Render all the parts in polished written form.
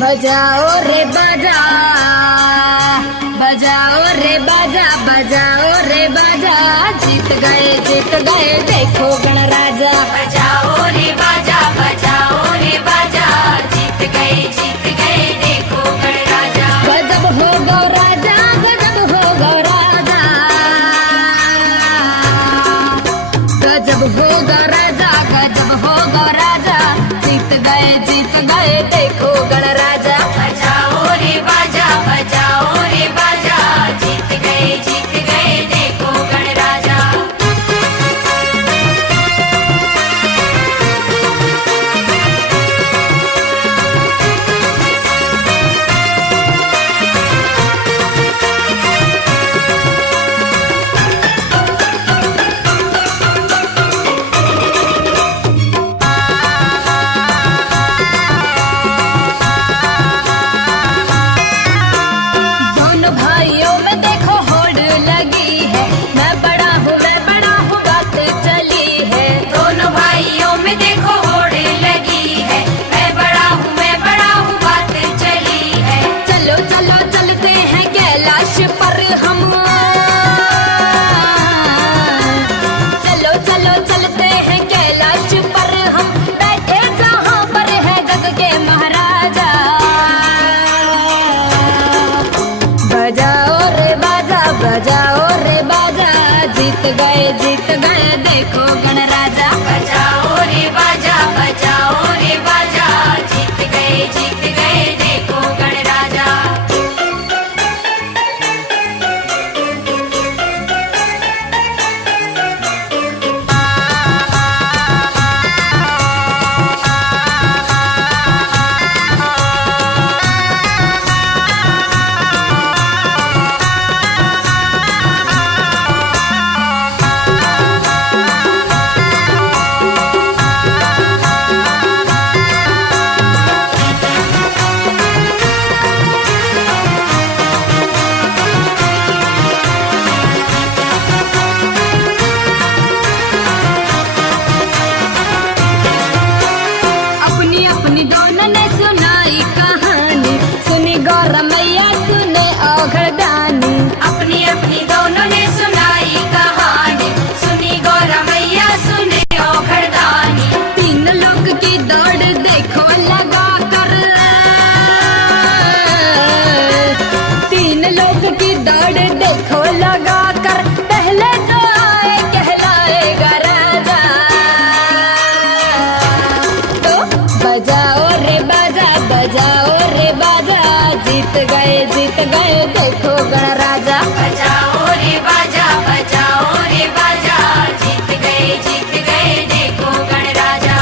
बजाओ रे बाजा, बजाओ रे बाजा, बजाओ रे बाजा, जीत गए देखो गणराजा। बजाओ रे बाजा, बजाओ रे बाजा, जीत गए देखो गणराजा। गजब हो गौ राजा, गजब हो गौ राजा, गजब हो गौ राजा, गजब हो गौ राजा, जीत गए देखो गणराजा। बजाओ रे बाजा, बजाओ रे बाजा, जीत गए देखो गणराजा। दोनों भाइयों में देखो होड़ लगी है, मैं बड़ा हूँ बात चली है। दोनों भाइयों में देखो होड़ लगी है, मैं बड़ा हूँ बात चली है। चलो चलो चलते हैं कैलाश पर हम, चलो चलो चलते हैं कैलाश पर हम, बैठे जहाँ पर है जग के महाराजा। बजाओ रे बाजा, बजाओ रे बाजा, जीत गए देखो गणराजा। बजाओ रे बाजा, बजाओ रे बाजा, जीत गए देखो गणराजा। अपनी अपनी दोनों ने सुनाई कहानी, सुनी गौर मैया सुने औघड़दानी। अपनी अपनी दोनों ने सुनाई कहानी, सुनी गौरा मैया सुने औघड़दानी। तीन लोग की दौड़ देखो लगा कर, तीन लोग की दौड़ देखो लगा कर, पहले जो आए कहलाएगा राजा। तो बजाओ रे बाजा, बजाओ रे बाजा, जीत गए देखो गणराजा। बजाओ रे बाजा, बजाओ रे बाजा, जीत गए देखो गणराजा।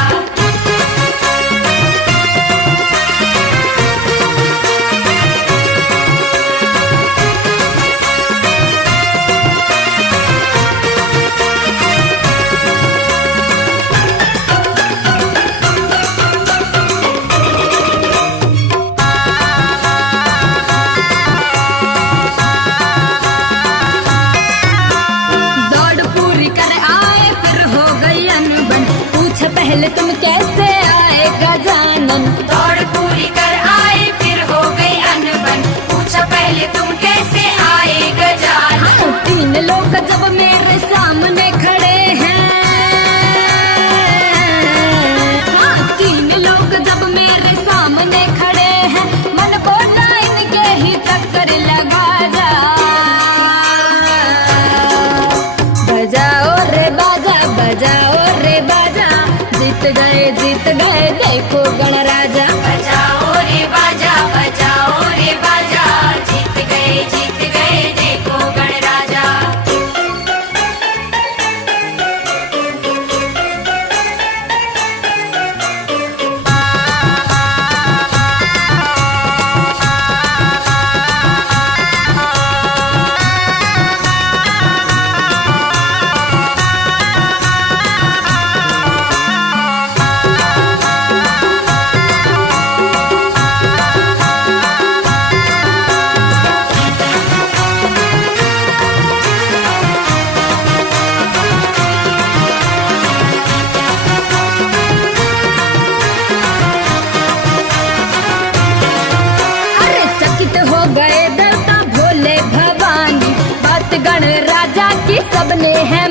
दौड़ पूरी कर आए फिर हो गई अनबन, पूछ पहले तुम कैसे आए गजानन। दौड़ पूरी कर आए फिर हो गई अनबन, पूछा पहले तुम कैसे आए गजानन। हाँ, तीन लोग जब मेरे सामने खड़े हैं, हाँ, तीन लोग जब मेरे सामने खड़े हैं, मन बोला इनके ही चक्कर लगा जा। बजाओ रे बाजा, बजाओ रे बाजा, जीत गए देखो गणराजा। बजाओ रे बाजा, बजाओ रे बाजा, जीत गए देखो गणराजा। सबने है